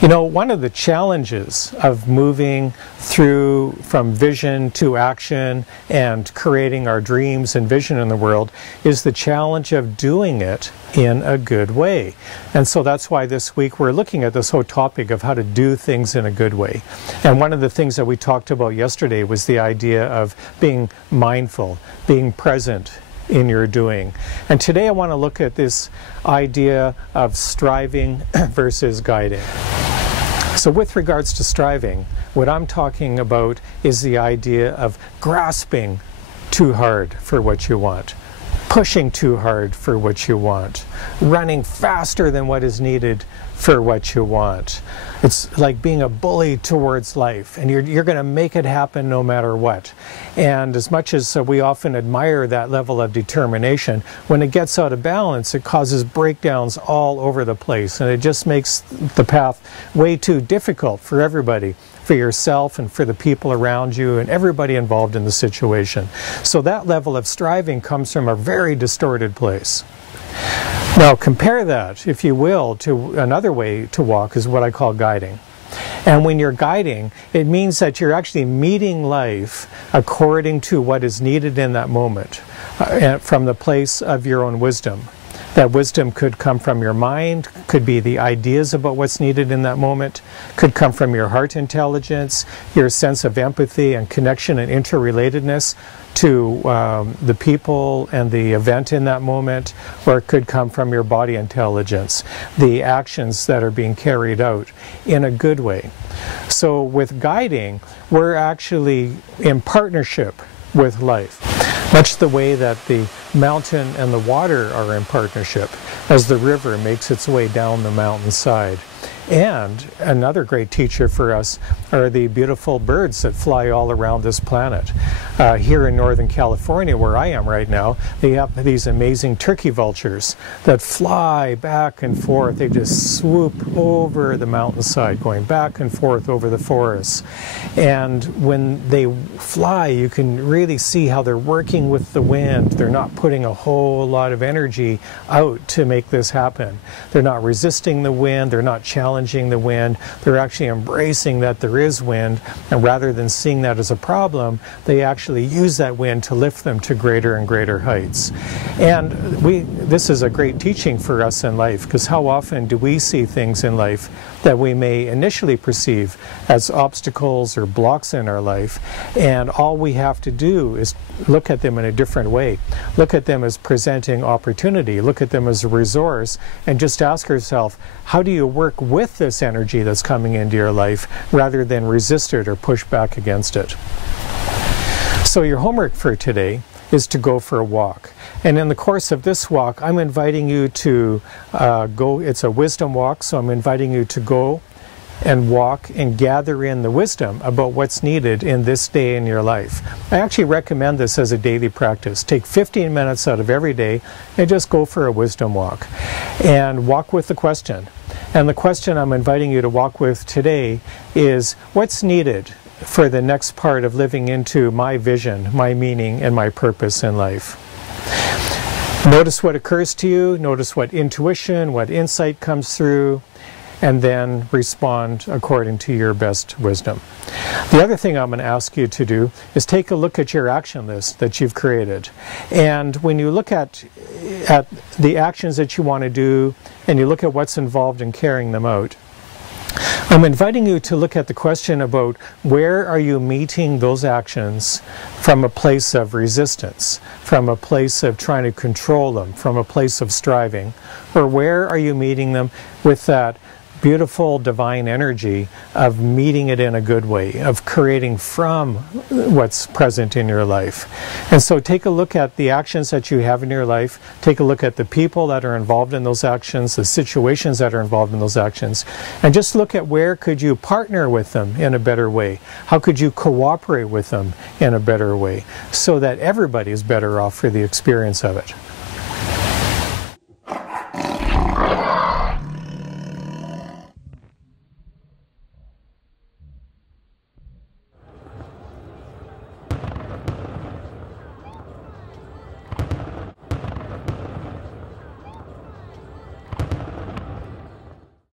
You know, one of the challenges of moving through from vision to action and creating our dreams and vision in the world is the challenge of doing it in a good way. And so that's why this week we're looking at this whole topic of how to do things in a good way. And one of the things that we talked about yesterday was the idea of being mindful, being present in your doing. And today I want to look at this idea of striving versus guiding. So with regards to striving, what I'm talking about is the idea of grasping too hard for what you want, pushing too hard for what you want, running faster than what is needed for what you want. It's like being a bully towards life, and you're going to make it happen no matter what. And as much as we often admire that level of determination, when it gets out of balance, it causes breakdowns all over the place, and it just makes the path way too difficult for everybody, for yourself and for the people around you and everybody involved in the situation. So that level of striving comes from a very distorted place. Now compare that, if you will, to another way to walk is what I call guiding. And when you're guiding, it means that you're actually meeting life according to what is needed in that moment, from the place of your own wisdom. That wisdom could come from your mind, could be the ideas about what's needed in that moment, could come from your heart intelligence, your sense of empathy and connection and interrelatedness to the people and the event in that moment, or it could come from your body intelligence, the actions that are being carried out in a good way. So with guiding, we're actually in partnership with life, much the way that the mountain and the water are in partnership as the river makes its way down the mountainside. And another great teacher for us are the beautiful birds that fly all around this planet. Here in Northern California, where I am right now, they have these amazing turkey vultures that fly back and forth. They just swoop over the mountainside, going back and forth over the forests. And when they fly, you can really see how they're working with the wind. They're not putting a whole lot of energy out to make this happen. They're not resisting the wind. They're not challenging the wind. They're actually embracing that there is wind, and rather than seeing that as a problem, they actually use that wind to lift them to greater and greater heights. And this is a great teaching for us in life, because how often do we see things in life that we may initially perceive as obstacles or blocks in our life, and all we have to do is look at them in a different way. Look at them as presenting opportunity, look at them as a resource, and just ask yourself, how do you work with this energy that's coming into your life rather than resist it or push back against it? So your homework for today is to go for a walk. And in the course of this walk, I'm inviting you to it's a wisdom walk, so I'm inviting you to go and walk and gather in the wisdom about what's needed in this day in your life. I actually recommend this as a daily practice. Take 15 minutes out of every day and just go for a wisdom walk. And walk with the question. And the question I'm inviting you to walk with today is, what's needed for the next part of living into my vision, my meaning, and my purpose in life? Notice what occurs to you, notice what intuition, what insight comes through, and then respond according to your best wisdom. The other thing I'm going to ask you to do is take a look at your action list that you've created. And when you look at the actions that you want to do, and you look at what's involved in carrying them out, I'm inviting you to look at the question about where are you meeting those actions from a place of resistance, from a place of trying to control them, from a place of striving, or where are you meeting them with that beautiful divine energy of meeting it in a good way, of creating from what's present in your life. And so take a look at the actions that you have in your life, take a look at the people that are involved in those actions, the situations that are involved in those actions, and just look at where could you partner with them in a better way. How could you cooperate with them in a better way so that everybody is better off for the experience of it.